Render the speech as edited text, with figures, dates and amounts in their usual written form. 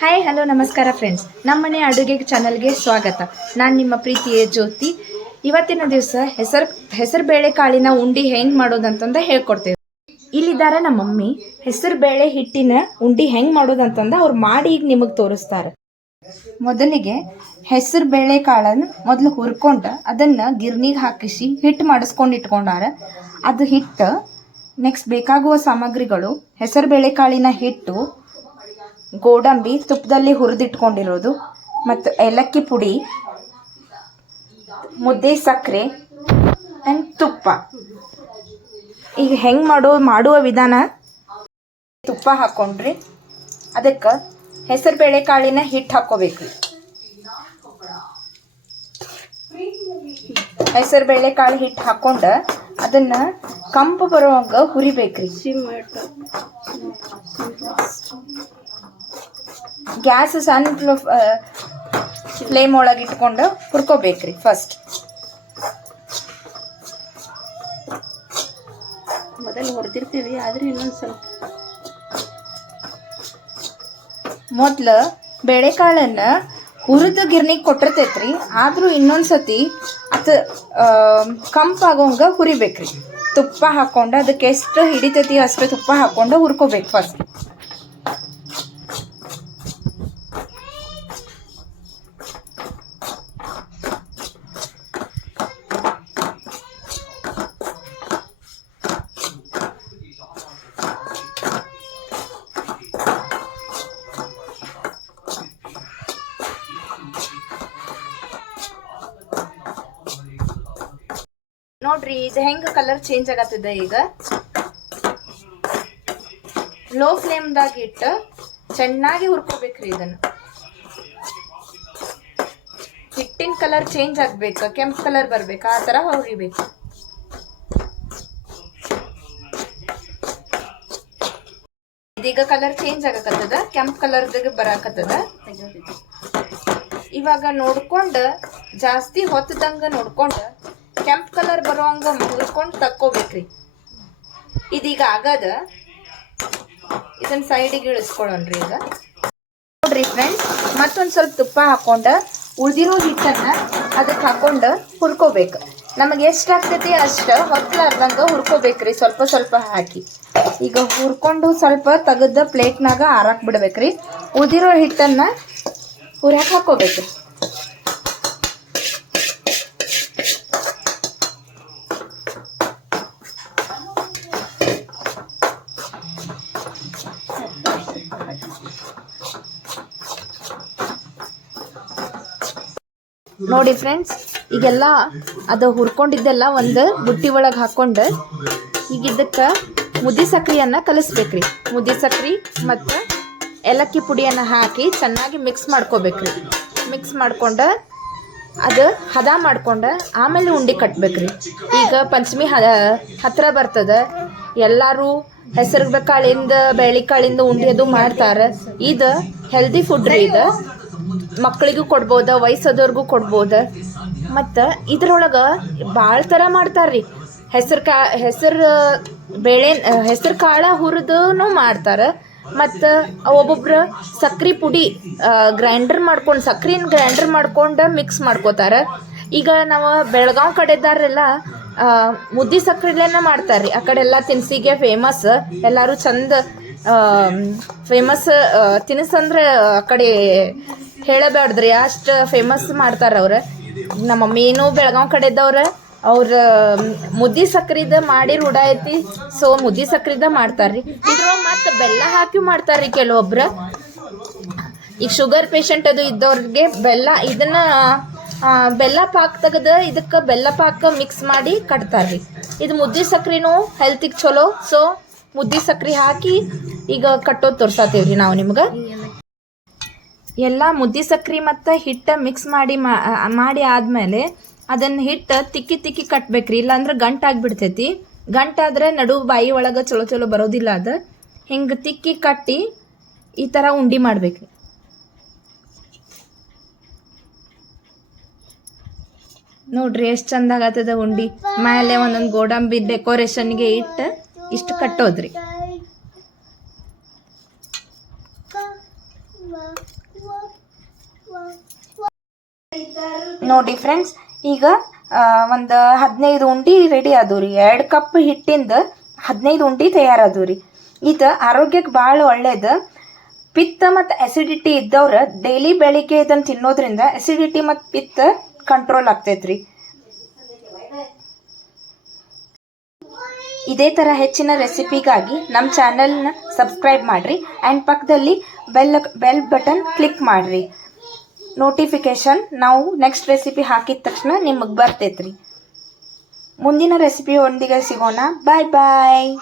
Hi hello ನಮಸ್ಕಾರ friends, ನಮ್ಮನೆ ಅಡುಗೆ ಚಾನಲ್ಗೆ ಸ್ವಾಗತ. ನಾನು ನಿಮ್ಮ ಪ್ರೀತಿಯ ಜ್ಯೋತಿ. ಇವತ್ತಿನ ದಿವಸ ಹೆಸರು ಬೇಳೆ ಕಾಳಿನ ಉಂಡಿ ಹೆಂಗೆ ಮಾಡೋದಂತಂದ ಹೇಳ್ಕೊಡ್ತೇವೆ. ಇಲ್ಲಿದ್ದಾರೆ ನಮ್ಮ ಮಮ್ಮಿ. ಹೆಸರು ಬೇಳೆ ಹಿಟ್ಟಿನ ಉಂಡಿ ಹೆಂಗೆ ಮಾಡೋದಂತಂದ ಅವ್ರು ಮಾಡಿ ಈಗ ನಿಮಗೆ ತೋರಿಸ್ತಾರೆ. ಮೊದಲಿಗೆ ಹೆಸರು ಬೇಳೆ ಕಾಳನ್ನು ಮೊದಲು ಹುರ್ಕೊಂಡು ಅದನ್ನು ಗಿರ್ನಿಗೆ ಹಾಕಿಸಿ ಹಿಟ್ಟು ಮಾಡಿಸ್ಕೊಂಡು ಇಟ್ಕೊಂಡಾರ. ಅದು ಹಿಟ್ಟು ನೆಕ್ಸ್ಟ್ ಬೇಕಾಗುವ ಸಾಮಗ್ರಿಗಳು: ಹೆಸರು ಬೇಳೆ ಕಾಳಿನ ಹಿಟ್ಟು, ಗೋಡಂಬಿ ತುಪ್ಪದಲ್ಲಿ ಹುರಿದಿಟ್ಕೊಂಡಿರೋದು, ಮತ್ತು ಏಲಕ್ಕಿ ಪುಡಿ, ಮುದ್ದೆ ಸಕ್ಕರೆ ಆ್ಯಂಡ್ ತುಪ್ಪ. ಈಗ ಹೆಂಗೆ ಮಾಡುವ ವಿಧಾನ: ತುಪ್ಪ ಹಾಕ್ಕೊಂಡ್ರಿ, ಅದಕ್ಕೆ ಹೆಸರು ಬೇಳೆ ಕಾಳಿನ ಹಿಟ್ಟು ಹಾಕ್ಕೋಬೇಕು. ಹೆಸರು ಬೇಳೆ ಕಾಳು ಹಿಟ್ಟು ಹಾಕ್ಕೊಂಡು ಅದನ್ನು ಕಂಪು ಬರುವಾಗ ಹುರಿಬೇಕ್ರಿ. ಗ್ಯಾಸ್ ಸಣ್ಣ ಫ್ಲೇಮ್ ಒಳಗೆ ಇಟ್ಕೊಂಡು ಹುರ್ಕೋಬೇಕ್ರಿ. ಫಸ್ಟ್ ಮೊದಲು ಹೊಡೆದಿರ್ತೀವಿ, ಆದರೆ ಇನ್ನೊಂದು ಸ್ವಲ್ಪ ಮೊದಲು ಬೇಳೆಕಾಳನ್ನು ಹುರಿದು ಗಿರ್ನಿಗೆ ಕೊಟ್ಟಿರ್ತೈತ್ರಿ. ಆದರೂ ಇನ್ನೊಂದು ಸತಿ ಅದು ಕಂಪಾಗೋಂಗ ಹುರಿಬೇಕ್ರಿ. ತುಪ್ಪ ಹಾಕ್ಕೊಂಡು ಅದಕ್ಕೆ ಎಷ್ಟು ಹಿಡಿತೈತಿ ಅಷ್ಟು ತುಪ್ಪ ಹಾಕ್ಕೊಂಡು ಹುರ್ಕೋಬೇಕು ಫಸ್ಟ್. ನೋಡ್ರಿ, ಇದು ಹೆಂಗೆ ಕಲರ್ ಚೇಂಜ್ ಆಗತ್ತಿದೆ. ಈಗ ಲೋ ಫ್ಲೇಮ್ದಾಗ ಇಟ್ಟು ಚೆನ್ನಾಗಿ ಹುರ್ಕೋಬೇಕ್ರಿ. ಇದನ್ನು ಹಿಟ್ಟಿನ ಕಲರ್ ಚೇಂಜ್ ಆಗ್ಬೇಕು, ಕೆಂಪು ಕಲರ್ ಬರ್ಬೇಕು, ಆ ಥರ ಹುರಿಬೇಕು. ಇದೀಗ ಕಲರ್ ಚೇಂಜ್ ಆಗಕತ್ತದ, ಕೆಂಪು ಕಲರ್ದಾಗ ಬರಾಕತ್ತದ. ಇವಾಗ ನೋಡ್ಕೊಂಡು ಜಾಸ್ತಿ ಹೊತ್ತದಂಗ ನೋಡ್ಕೊಂಡು ಕೆಂಪು ಕಲರ್ ಬರೋಂಗ ಹುರ್ಕೊಂಡು ತಕ್ಕೋಬೇಕ್ರಿ. ಇದೀಗ ಆಗದ, ಇದನ್ನ ಸೈಡಿಗೆ ಇಳಿಸ್ಕೊಳ್ಳೋಣ್ರಿ. ಈಗ ನೋಡ್ರಿ ಫ್ರೆಂಡ್ಸ್, ಮತ್ತೊಂದು ಸ್ವಲ್ಪ ತುಪ್ಪ ಹಾಕೊಂಡು ಉಳಿದಿರೋ ಹಿಟ್ಟನ್ನು ಅದಕ್ಕೆ ಹಾಕೊಂಡು ಹುರ್ಕೋಬೇಕು. ನಮಗೆ ಎಷ್ಟು ಆಗ್ತೈತಿ ಅಷ್ಟು ಹೊತ್ತಲಾರ್ದಂಗ ಹುರ್ಕೋಬೇಕ್ರಿ, ಸ್ವಲ್ಪ ಸ್ವಲ್ಪ ಹಾಕಿ. ಈಗ ಹುರ್ಕೊಂಡು ಸ್ವಲ್ಪ ತೆಗೆದ ಪ್ಲೇಟ್ನಾಗ ಆರಾಕ್ ಬಿಡ್ಬೇಕ್ರಿ. ಉಳಿದಿರೋ ಹಿಟ್ಟನ್ನು ಹುರ್ಯಾಕೆ ಹಾಕೋಬೇಕು. ನೋಡಿ ಫ್ರೆಂಡ್ಸ್, ಈಗೆಲ್ಲ ಅದು ಹುರ್ಕೊಂಡಿದ್ದೆಲ್ಲ ಒಂದು ಬುಟ್ಟಿ ಒಳಗೆ ಹಾಕ್ಕೊಂಡು ಈಗ ಇದಕ್ಕೆ ಮುದ್ದೆ ಸಕ್ಕರೆಯನ್ನು ಕಲಿಸ್ಬೇಕ್ರಿ. ಮುದ್ದೆ ಸಕ್ಕರೆ ಮತ್ತು ಏಲಕ್ಕಿ ಪುಡಿಯನ್ನು ಹಾಕಿ ಚೆನ್ನಾಗಿ ಮಿಕ್ಸ್ ಮಾಡ್ಕೋಬೇಕ್ರಿ. ಮಿಕ್ಸ್ ಮಾಡ್ಕೊಂಡು ಅದು ಹದ ಮಾಡ್ಕೊಂಡು ಆಮೇಲೆ ಉಂಡೆ ಕಟ್ಬೇಕ್ರಿ. ಈಗ ಪಂಚಮಿ ಹತ್ತಿರ ಬರ್ತದೆ. ಎಲ್ಲರೂ ಹೆಸರು ಕಾಳಿಂದ ಬೇಳೆ ಕಾಳಿಂದ ಉಂಡೆ ಅದು ಮಾಡ್ತಾರೆ. ಇದು ಹೆಲ್ದಿ ಫುಡ್ ರೀ. ಇದು ಮಕ್ಕಳಿಗೂ ಕೊಡ್ಬೋದು, ವಯಸ್ಸಾದವ್ರಿಗೂ ಕೊಡ್ಬೋದು. ಮತ್ತು ಇದ್ರೊಳಗೆ ಭಾಳ ಥರ ಮಾಡ್ತಾರೆ ರೀ. ಹೆಸರು ಕಾಳ ಹುರಿದು ಮಾಡ್ತಾರೆ. ಮತ್ತು ಒಬ್ಬೊಬ್ರು ಸಕ್ರೆ ಪುಡಿ ಸಕ್ರೆನ ಗ್ರೈಂಡರ್ ಮಾಡ್ಕೊಂಡು ಮಿಕ್ಸ್ ಮಾಡ್ಕೋತಾರೆ. ಈಗ ನಾವು ಬೆಳಗಾವಿ ಕಡೆದಾರೆಲ್ಲ ಮುದ್ದೆ ಸಕ್ರೆಲೇನ ಮಾಡ್ತಾರೆ. ಆ ಕಡೆ ಎಲ್ಲ ತಿನಿಸಿಗೆ ಫೇಮಸ್. ಎಲ್ಲರೂ ಚಂದ ಫೇಮಸ್ ತಿನಿಸಂದ್ರೆ ಆ ಕಡೆ ಹೇಳಬೇಡ್ದ್ರಿ, ಅಷ್ಟು ಫೇಮಸ್ ಮಾಡ್ತಾರೆ ಅವ್ರು. ನಮ್ಮ ಮಮ್ಮಿನೂ ಬೆಳಗಾವಿ ಕಡೆದವ್ರು. ಅವ್ರ ಮುದ್ದೆ ಸಕ್ರಿದ ಮಾಡಿ ರೂಢ ಐತಿ. ಸೊ ಮುದ್ದೆ ಸಕ್ರಿದ ಮಾಡ್ತಾರ್ರಿ. ಇದ್ರೊಳಗೆ ಮತ್ತು ಬೆಲ್ಲ ಹಾಕಿ ಮಾಡ್ತಾರ್ರಿ ಕೆಲವೊಬ್ರು. ಈಗ ಶುಗರ್ ಪೇಷಂಟ್ ಅದು ಇದ್ದವ್ರಿಗೆ ಬೆಲ್ಲ ಪಾಕ್ ತೆಗೆದು ಇದಕ್ಕೆ ಬೆಲ್ಲ ಪಾಕ ಮಿಕ್ಸ್ ಮಾಡಿ ಕಟ್ತಾರ್ರಿ. ಇದು ಮುದ್ದೆ ಸಕ್ರಿನೂ ಹೆಲ್ತಿಗೆ ಚಲೋ. ಸೊ ಮುದ್ದೆ ಸಕ್ರೆ ಹಾಕಿ ಈಗ ಕಟ್ಟೋದು ತೋರ್ಸಾತೀವ್ರಿ ನಾವು ನಿಮ್ಗೆ. ಎಲ್ಲ ಮುದ್ದೆ ಸಕ್ರೆ ಮತ್ತು ಹಿಟ್ಟು ಮಿಕ್ಸ್ ಮಾಡಿ ಆದಮೇಲೆ ಅದನ್ನು ಹಿಟ್ಟು ತಿಕ್ಕಿ ಕಟ್ಬೇಕ್ರಿ. ಇಲ್ಲಾಂದ್ರೆ ಗಂಟಾಗ್ಬಿಡ್ತೈತಿ. ಗಂಟಾದ್ರೆ ನಡು ಬಾಯಿ ಒಳಗೆ ಚಲೋ ಬರೋದಿಲ್ಲ. ಅದು ಹಿಂಗೆ ತಿಕ್ಕಿ ಕಟ್ಟಿ ಈ ಥರ ಉಂಡೆ ಮಾಡ್ಬೇಕ್ರಿ. ನೋಡ್ರಿ ಎಷ್ಟು ಚಂದಾಗತ್ತದ ಉಂಡೆ. ಮೇಲೆ ಒಂದೊಂದು ಗೋಡಂಬಿ ಡೆಕೋರೇಷನ್ಗೆ ಇಟ್ಟು ಇಷ್ಟು ಕಟ್ಟೋದ್ರಿ. ನೋಡಿ ಫ್ರೆಂಡ್ಸ್, ಈಗ ಒಂದು 15 ಉಂಡೆ ರೆಡಿ ಆದವು ರೀ. 2 ಕಪ್ ಹಿಟ್ಟಿಂದ 15 ಉಂಡೆ ತಯಾರಾದವು ರೀ. ಇದು ಆರೋಗ್ಯಕ್ಕೆ ಭಾಳ ಒಳ್ಳೇದು. ಪಿತ್ತ ಮತ್ತು ಅಸಿಡಿಟಿ ಇದ್ದವ್ರು ಡೈಲಿ ಬೆಳಿಗ್ಗೆ ಇದನ್ನು ತಿನ್ನೋದ್ರಿಂದ ಅಸಿಡಿಟಿ ಮತ್ತು ಪಿತ್ತ ಕಂಟ್ರೋಲ್ ಆಗ್ತೈತ್ರಿ. ಇದೇ ಥರ ಹೆಚ್ಚಿನ ರೆಸಿಪಿಗಾಗಿ ನಮ್ಮ ಚಾನಲ್ನ ಸಬ್ಸ್ಕ್ರೈಬ್ ಮಾಡಿರಿ ಆ್ಯಂಡ್ ಪಕ್ಕದಲ್ಲಿ ಬೆಲ್ ಬಟನ್ ಕ್ಲಿಕ್ ಮಾಡಿರಿ. ನೋಟಿಫಿಕೇಷನ್ ನಾವು ನೆಕ್ಸ್ಟ್ ರೆಸಿಪಿ ಹಾಕಿದ ತಕ್ಷಣ ನಿಮಗೆ ಬರ್ತೈತ್ರಿ. ಮುಂದಿನ ರೆಸಿಪಿ ಒಂದಿಗೆ ಸಿಗೋಣ. ಬಾಯ್ ಬಾಯ್.